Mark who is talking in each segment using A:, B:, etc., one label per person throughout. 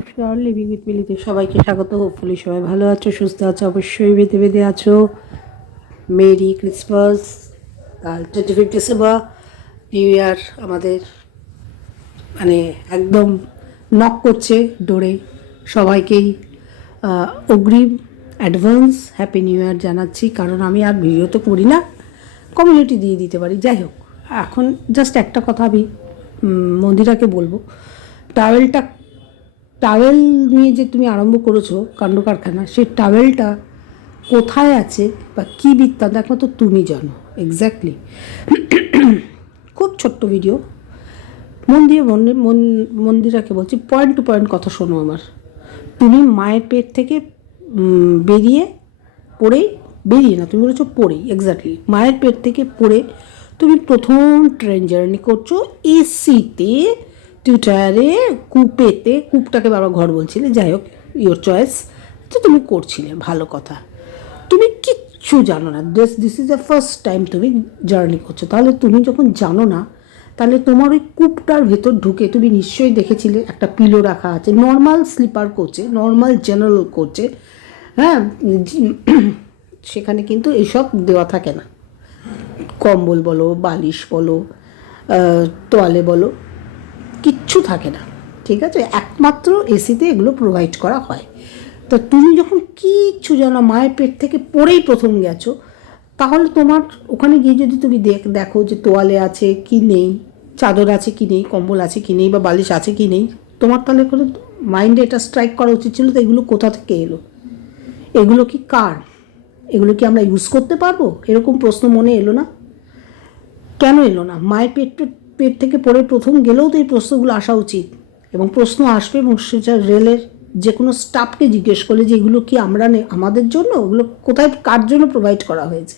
A: নমস্কার living with মিলিতে সবাইকে স্বাগত। হোপফুলি সবাই ভালো আছো, সুস্থ আছো, অবশ্যই বেঁধে বেঁধে আছো। মেরি ক্রিসমাস কাল twenty fifth December new year আমাদের মানে একদম নক করছে ডোরে সবাইকেই। অগ্রিম অ্যাডভান্স হ্যাপি নিউ ইয়ার জানাচ্ছি, কারণ আমি আর ভিডিও তো করি না। কমিউনিটি দিয়ে দিতে পারি, যাই হোক। এখন জাস্ট একটা কথা আমি মন্দিরাকে বলব। ট্রাভেলটা টাওয়েল নিয়ে যে তুমি আরম্ভ করেছ কাণ্ড কারখানা সেই টাওয়েলটা কোথায় আছে বা কী বৃত্তান্ত? একমাত্র তুমি জানো এক্স্যাক্টলি খুব ছোট্ট ভিডিও মন দিয়ে মন- মন- মন্দিরাকে বলছি পয়েন্ট টু পয়েন্ট কথা শোনো আমার। তুমি মায়ের পেট থেকে বেরিয়ে পড়েই, বেরিয়ে না, তুমি বলেছ পড়েই এক্স্যাক্টলি মায়ের পেট থেকে পড়ে তুমি প্রথম ট্রেন জার্নি করছ এসিতে টুইটারে কুপেতে, কূপটাকে বাবা ঘর বলছিলে, যাই হোক ইয়োর চয়েস তো তুমি করছিলে, ভালো কথা। তুমি কিচ্ছু জানো না this this is the first time তুমি জার্নি করছ। তাহলে তুমি যখন জানো না, তাহলে তোমার ওই কূপটার ভেতর ঢুকে তুমি নিশ্চয়ই দেখেছিলে, একটা পিলো রাখা আছে নর্মাল স্লিপার কোচে নর্মাল জেনারেল কোচে হ্যাঁ সেখানে কিন্তু এসব দেওয়া থাকে না। কম্বল বলো, বালিশ বলো তোয়ালে বলো কিচ্ছু থাকে না। ঠিক আছে? একমাত্র এসিতে এগুলো প্রোভাইড করা হয়। তো তুমি যখন কিচ্ছু জানো মায়ের পেট থেকে পড়েই প্রথম গেছো, তাহলে তোমার ওখানে গিয়ে যদি তুমি দেখ, দেখো যে তোয়ালে আছে কি নেই, চাদর আছে কি নেই, কম্বল আছে কি নেই বা বালিশ আছে কি নেই, তোমার তাহলে কোনো মাইন্ডে এটা স্ট্রাইক করা উচিত ছিল তো এগুলো কোথা থেকে এলো? এগুলো কি কার? এগুলো কি আমরা ইউজ করতে পারব? এরকম প্রশ্ন মনে এলো না? কেন এলো না? মায়ের পেট থেকে পড়ে প্রথম গেলেও তো এই প্রশ্নগুলো আসা উচিত। এবং প্রশ্ন আসবে এবং সেটা রেলের যে কোনো স্টাফকে জিজ্ঞেস করলে যে এগুলো কি আমরা আমাদের জন্য? ওগুলো কোথায়, কার জন্য প্রোভাইড করা হয়েছে?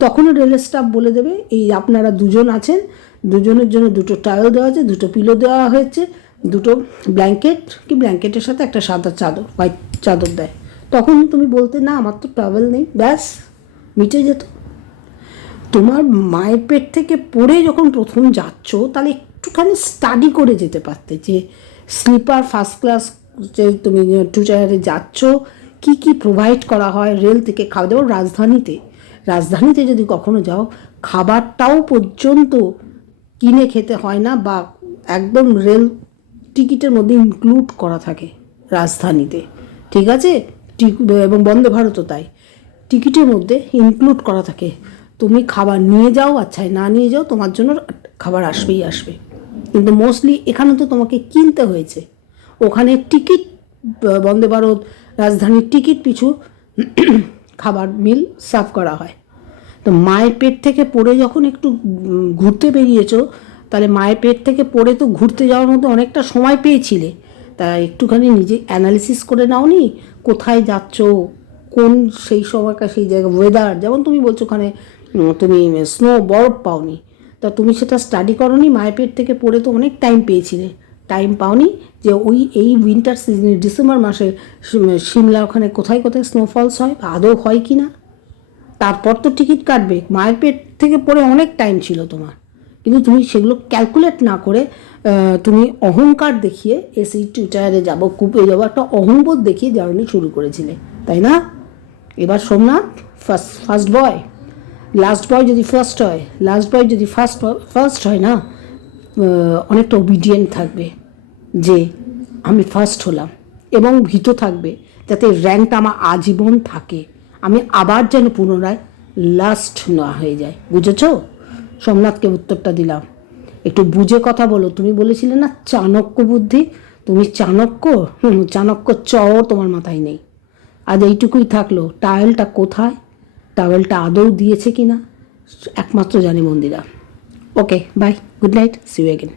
A: তখনও রেলের স্টাফ বলে দেবে, এই আপনারা দুজন আছেন, দুজনের জন্য দুটো টাওয়েল দেওয়া আছে, দুটো পিলো দেওয়া হয়েছে, দুটো ব্ল্যাঙ্কেট কি ব্ল্যাঙ্কেটের সাথে একটা সাদা চাদর হোয়াইট চাদর দেয়। তখন তুমি বলতে, না, আমার তো ট্রাভেল নেই। ব্যাস, মিটে যেত। তোমার মায়ের পেট থেকে পড়ে যখন প্রথম যাচ্ছ, তাহলে একটুখানি স্টাডি করে যেতে পারতে যে স্লিপার ফার্স্ট ক্লাস যে তুমি টু টায়ারে যাচ্ছ, কি কি প্রোভাইড করা হয় রেল থেকে খাওয়া দাওয়া রাজধানীতে। রাজধানীতে যদি কখনো যাও, খাবারটাও পর্যন্ত কিনে খেতে হয় না বা একদম রেল টিকিটের মধ্যে ইনক্লুড করা থাকে রাজধানীতে। ঠিক আছে? এবং বন্দে ভারতও তাই। টিকিটের মধ্যে ইনক্লুড করা থাকে। তুমি খাবার নিয়ে যাও আচ্ছা না নিয়ে যাও, তোমার জন্য খাবার আসবেই আসবে। কিন্তু মোস্টলি এখানে তো তোমাকে কিনতে হয়েছে। ওখানে টিকিট বন্দে ভারত রাজধানীর টিকিট পিছু খাবার মিল সার্ভ করা হয়। তো মায়ের পেট থেকে পড়ে যখন একটু ঘুরতে বেরিয়েছো, তাহলে মায়ের পেট থেকে পড়ে তো ঘুরতে যাওয়ার মধ্যে অনেকটা সময় পেয়েছিলে। তা একটুখানি নিজে অ্যানালিসিস করে নাওনি, কোথায় যাচ্ছ, কোন সেই সময়কার, সেই জায়গা ওয়েদার যেমন তুমি বলছো ওখানে তুমি স্নো বরফ পাওনি। তা তুমি সেটা স্টাডি করনি? মায়ের পেট থেকে পড়ে তো অনেক টাইম পেয়েছিলে। টাইম পাওনি যে ওই, এই উইন্টার সিজনে ডিসেম্বর মাসে সিম- সিমলা ওখানে কোথায় কোথায় স্নোফলস হয় বা আদৌ হয় কি না? তারপর তো টিকিট কাটবে। মায়ের পেট থেকে পড়ে অনেক টাইম ছিল তোমার। কিন্তু তুমি সেগুলো ক্যালকুলেট না করে তুমি অহংকার দেখিয়ে এসি টুইটারে যাব, কূপে যাব, একটা অহংবোধ দেখিয়ে জার্নি শুরু করেছিলে। তাই না? এবার Somnath first first boy last boy যদি ফার্স্ট হয় লাস্ট বয় যদি ফার্স্ট ফার্স্ট হয় না অনেকটা ওবিডিয়েন্ট থাকবে যে আমি ফার্স্ট হলাম এবং ভীত থাকবে যাতে র্যাঙ্কটা আমার আজীবন থাকে। আমি আবার যেন পুনরায় লাস্ট না হয়ে যায় বুঝেছ? সোমনাথকে উত্তরটা দিলাম। একটু বুঝে কথা বলো। তুমি বলেছিলে না চাণক্য বুদ্ধি? তুমি চাণক্য? হুম, চাণক্য চও তোমার মাথায় নেই। আজ এইটুকুই থাকল। টাওয়েলটা কোথায়? টাওয়েলটা আদৌ দিয়েছে কি না একমাত্র জানি Mandira. Okay bye good night see you again